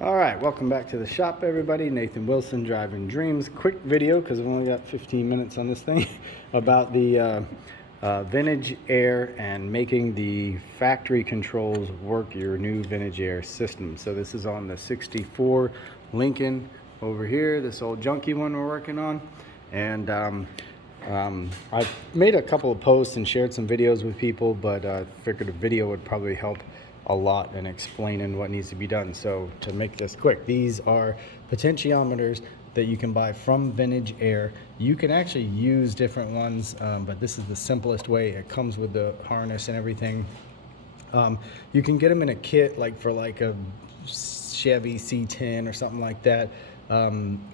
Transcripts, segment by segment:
All right, welcome back to the shop, everybody. Nathan Wilson, Driving Dreams. Quick video, because I've only got 15 minutes on this thing, about the Vintage Air and making the factory controls work your new Vintage Air system. So this is on the 64 Lincoln over here, this old junky one we're working on. And I've made a couple of posts and shared some videos with people, but I figured a video would probably help a lot in explaining what needs to be done. So to make this quick, these are potentiometers that you can buy from Vintage Air. You can actually use different ones, but this is the simplest way. It comes with the harness and everything. You can get them in a kit, like for like a Chevy C10 or something like that,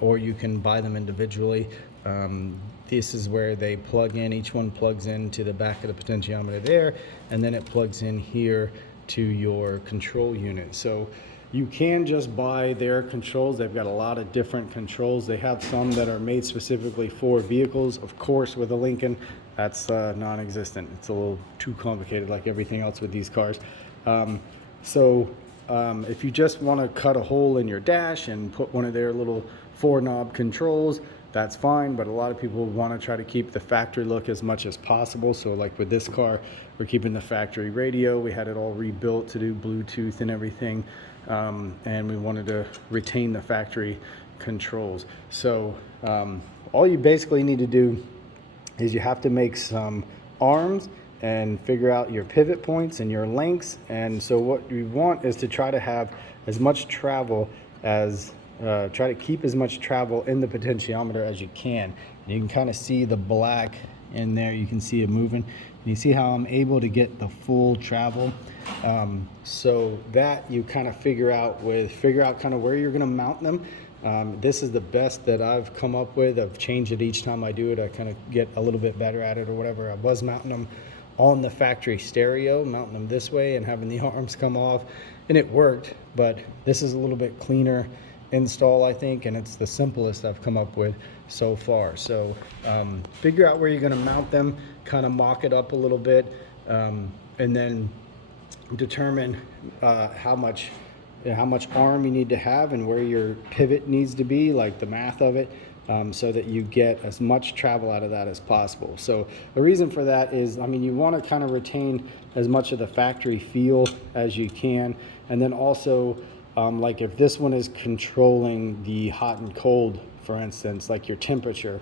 or you can buy them individually. This is where they plug in. Each one plugs into the back of the potentiometer there, and then it plugs in here to your control unit. So you can just buy their controls. They've got a lot of different controls. They have some that are made specifically for vehicles. Of course, with a Lincoln, that's non-existent. It's a little too complicated, like everything else with these cars. If you just want to cut a hole in your dash and put one of their little 4-knob controls, that's fine, but a lot of people want to try to keep the factory look as much as possible. So like with this car, we're keeping the factory radio. We had it all rebuilt to do Bluetooth and everything, and we wanted to retain the factory controls. So all you basically need to do is you have to make some arms and figure out your pivot points and your lengths. And so what you want is to try to have as much travel as try to keep as much travel in the potentiometer as you can. And you can kind of see the black in there. You can see it moving. And you see how I'm able to get the full travel. So that you kind of figure out kind of where you're going to mount them. This is the best that I've come up with. I've changed it each time I do it. I kind of get a little bit better at it or whatever. I was mounting them on the factory stereo, mounting them this way and having the arms come off, and it worked. But this is a little bit cleaner install, I think, and it's the simplest I've come up with so far. So figure out where you're going to mount them, kind of mock it up a little bit, and then determine how much arm you need to have and where your pivot needs to be, like the math of it, so that you get as much travel out of that as possible. So the reason for that is, I mean, you want to kind of retain as much of the factory feel as you can, and then also like if this one is controlling the hot and cold, for instance, like your temperature,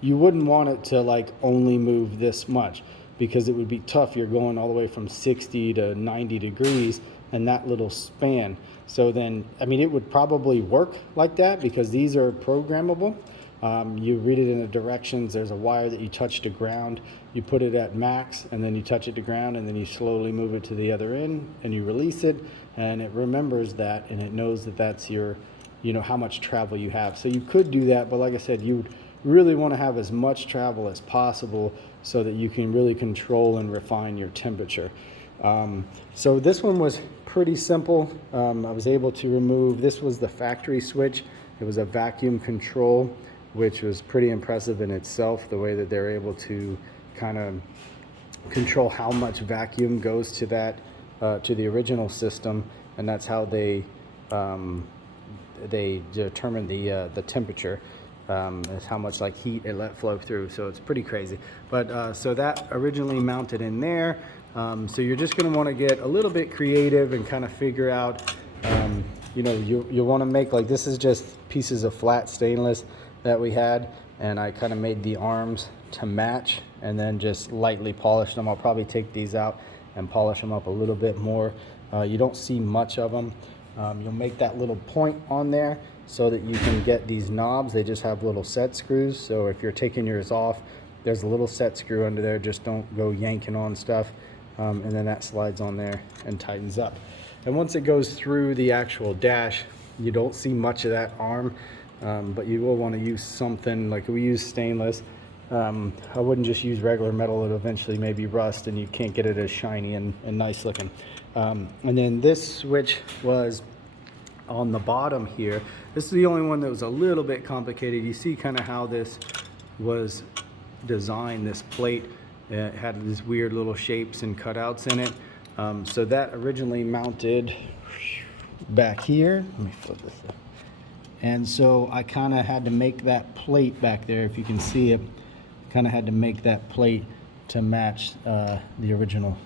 you wouldn't want it to like only move this much, because it would be tough. You're going all the way from 60 to 90 degrees in that little span. So then, I mean, it would probably work like that because these are programmable. You read it in the directions. There's a wire that you touch to ground. You put it at max, and then you touch it to ground, and then you slowly move it to the other end, and you release it, and it remembers that, and it knows that that's your, you know, how much travel you have. So you could do that, but like I said, you really want to have as much travel as possible so that you can really control and refine your temperature. So this one was pretty simple. I was able to remove, this was the factory switch. It was a vacuum control, which was pretty impressive in itself, the way that they're able to kind of control how much vacuum goes to that, to the original system, and that's how they determine the temperature, is how much like heat it let flow through. So it's pretty crazy. But so that originally mounted in there. So you're just going to want to get a little bit creative and kind of figure out, you know, you want to make, like, this is just pieces of flat stainless that we had, and I kind of made the arms to match and then just lightly polished them. I'll probably take these out and polish them up a little bit more. You don't see much of them. You'll make that little point on there so that you can get these knobs. They just have little set screws, so if you're taking yours off, there's a little set screw under there. Just don't go yanking on stuff, and then that slides on there and tightens up. And once it goes through the actual dash, you don't see much of that arm, but you will want to use something, like we use stainless. I wouldn't just use regular metal. It'll eventually maybe rust and you can't get it as shiny and nice looking. And then this switch was on the bottom here. This is the only one that was a little bit complicated. You see kind of how this was designed, this plate. It had these weird little shapes and cutouts in it. So that originally mounted back here. Let me flip this up. And so I kind of had to make that plate back there, if you can see it, kind of had to make that plate to match the original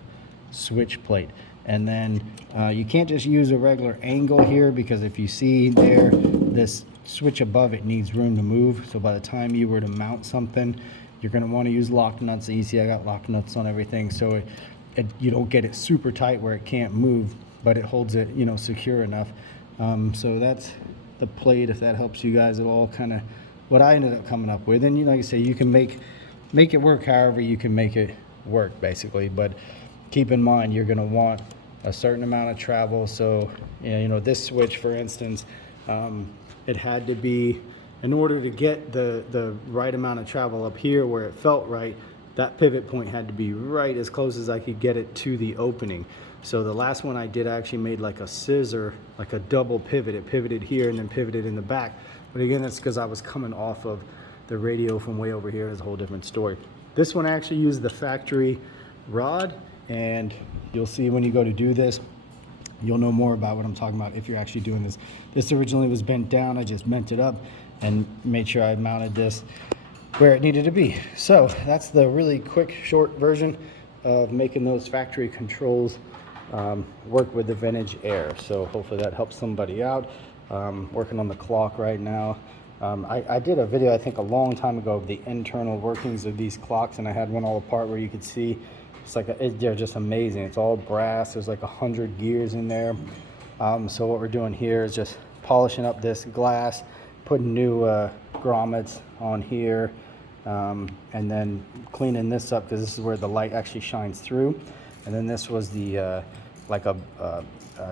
switch plate. And then you can't just use a regular angle here, because if you see there, this switch above it needs room to move. So by the time you were to mount something, you're going to want to use lock nuts. You see I got lock nuts on everything, so you don't get it super tight where it can't move, but it holds it, you know, secure enough. So that's the plate, if that helps you guys at all, kind of what I ended up coming up with. And you know, like I say, you can make it work however you can make it work, basically. But keep in mind, you're going to want a certain amount of travel. So you know, this switch, for instance, it had to be, in order to get the right amount of travel up here where it felt right, that pivot point had to be right as close as I could get it to the opening. So the last one I did, I actually made like a scissor, like a double pivot. It pivoted here and then pivoted in the back. But again, that's because I was coming off of the radio from way over here. It's a whole different story. This one I actually used the factory rod, and you'll see when you go to do this, you'll know more about what I'm talking about if you're actually doing this. This originally was bent down. I just bent it up and made sure I mounted this where it needed to be. So that's the really quick, short version of making those factory controls work with the Vintage Air. So hopefully that helps somebody out. Working on the clock right now. I did a video, I think a long time ago, of the internal workings of these clocks, and I had one all apart where you could see it's like they're just amazing. It's all brass. There's like 100 gears in there. So what we're doing here is just polishing up this glass, putting new grommets on here, and then cleaning this up, because this is where the light actually shines through. And then this was the like a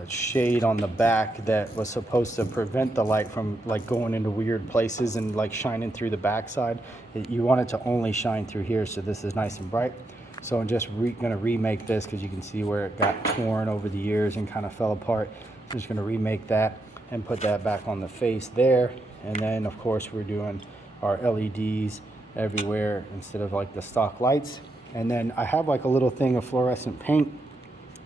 shade on the back that was supposed to prevent the light from like going into weird places and like shining through the backside. You want it to only shine through here, so this is nice and bright. So I'm just gonna remake this, because you can see where it got torn over the years and kind of fell apart. I'm just gonna remake that and put that back on the face there. And then of course we're doing our LEDs everywhere instead of like the stock lights. And then I have like a little thing of fluorescent paint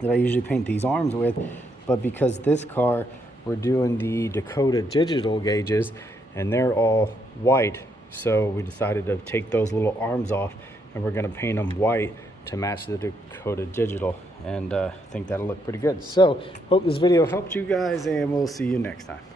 that I usually paint these arms with, but because this car, we're doing the Dakota digital gauges and they're all white, so we decided to take those little arms off and we're gonna paint them white to match the Dakota digital, and I think that'll look pretty good. So hope this video helped you guys, and we'll see you next time.